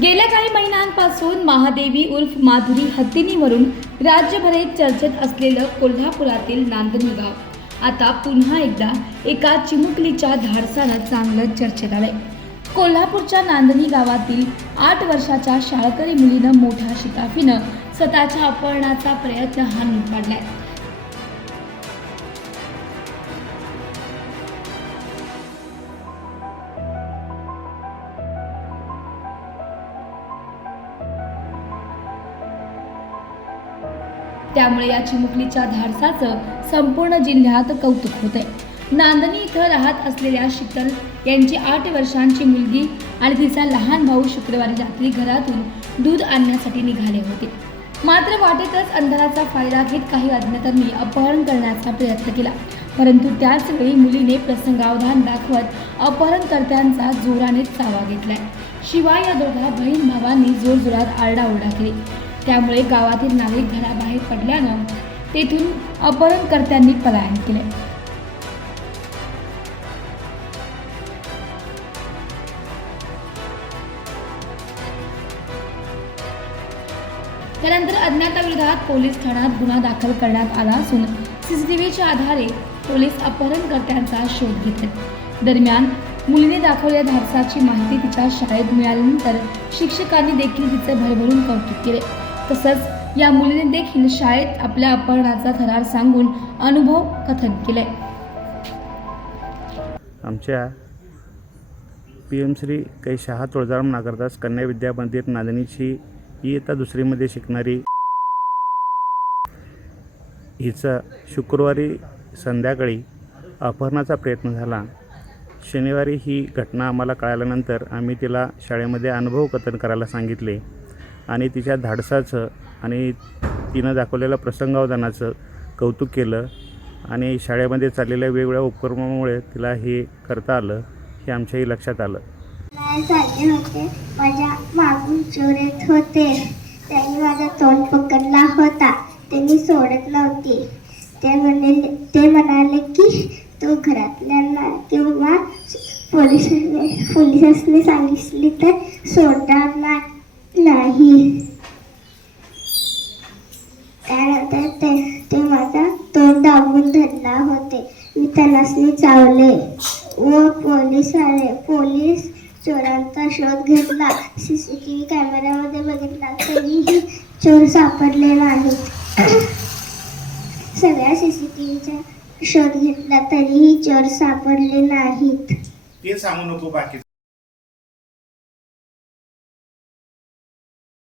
गेल्या काही महिन्यांपासून महादेवी उर्फ माधुरी हत्तीनीवरून राज्यभरात चर्चेत असलेलं कोल्हापुरातील नांदणी गाव. आता पुन्हा एकदा एका चिमुकलीच्या धाडसानं चांगलं चर्चेत आलंय. कोल्हापूरच्या नांदणी गावातील आठ वर्षाच्या शाळकरी मुलीनं मोठ्या शिताफीनं स्वतःच्या अपहरणाचा प्रयत्न हा निपाडलाय त्यामुळे या चिमुकलीच्या धाडसाचं संपूर्ण जिल्ह्यात कौतुक होत आहे नांदणी इथं राहत असलेल्या शीतल यांची आठ वर्षांची मुलगी आणि तिचा लहान भाऊ शुक्रवारी रात्री घरातून दूध आणण्यासाठी निघाले होते. मात्र वाटेतच अंधाराचा फायदा घेत काही अज्ञातांनी अपहरण करण्याचा प्रयत्न केला. परंतु त्याचवेळी मुलीने प्रसंगावधान दाखवत अपहरणकर्त्यांचा जोराने चावा घेतलाय. शिवाय या दोघा बहीण भावांनी जोरजोरात आरडाओरडा केली. त्यामुळे गावातील नागरिक घराबाहेर पडल्यानं तेथून अपहरणकर्त्यांनी पलायन केले. त्यानंतर अज्ञाताविरोधात पोलीस ठाण्यात गुन्हा दाखल करण्यात आला असून सीसीटीव्हीच्या आधारे पोलीस अपहरणकर्त्यांचा शोध घेत आहेत दरम्यान मुलीने दाखवलेल्या धाडसाची माहिती तिच्या शाळेत मिळाल्यानंतर शिक्षकांनी देखील तिचे भरभरून कौतुक केले. तसंच या मुलीने देखील शाळेत आपल्या अपहरणाचा थरार सांगून अनुभव कथन केले आमच्या पी एम श्री काही शहा तुळजाराम नागरदास कन्या विद्या मंदिर नांदणीची इयत्ता दुसरीमध्ये शिकणारी. हिचा शुक्रवारी संध्याकाळी अपहरणाचा प्रयत्न झाला. शनिवारी ही घटना आम्हाला कळाल्यानंतर आम्ही तिला शाळेमध्ये अनुभव कथन करायला सांगितले. आणि तिच्या धाडसाचं आणि तिनं दाखवलेलं प्रसंगावधानाचं कौतुक केलं आणि शाळेमध्ये चाललेल्या वेगवेगळ्या उपक्रमामुळे तिला हे करता आलं हे आमच्याही लक्षात आलं. चालले होते माझ्या मागून चोर येत होते. त्यांनी माझा तोंड पकडला होता त्यांनी सोडत नव्हती. ते म्हणाले ते म्हणाले की तू घरातल्यांना किंवा पोलिसांनी पोलिसांनी सांगितली तर सोडणार नाही. नाही. त्यानंतर ते ते माझा तोंड दाबून धरला होते. मी त्यांनासनी चावले. व पोलीस आले पोलीस चोरांचा शोध घेतला. सी सी टी व्ही कॅमेऱ्यामध्ये बघितला तरीही चोर सापडले नाहीत. सगळ्या सी सी टी व्हीचा शोध घेतला तरीही चोर सापडले नाहीत. ते सांगू नको बाकी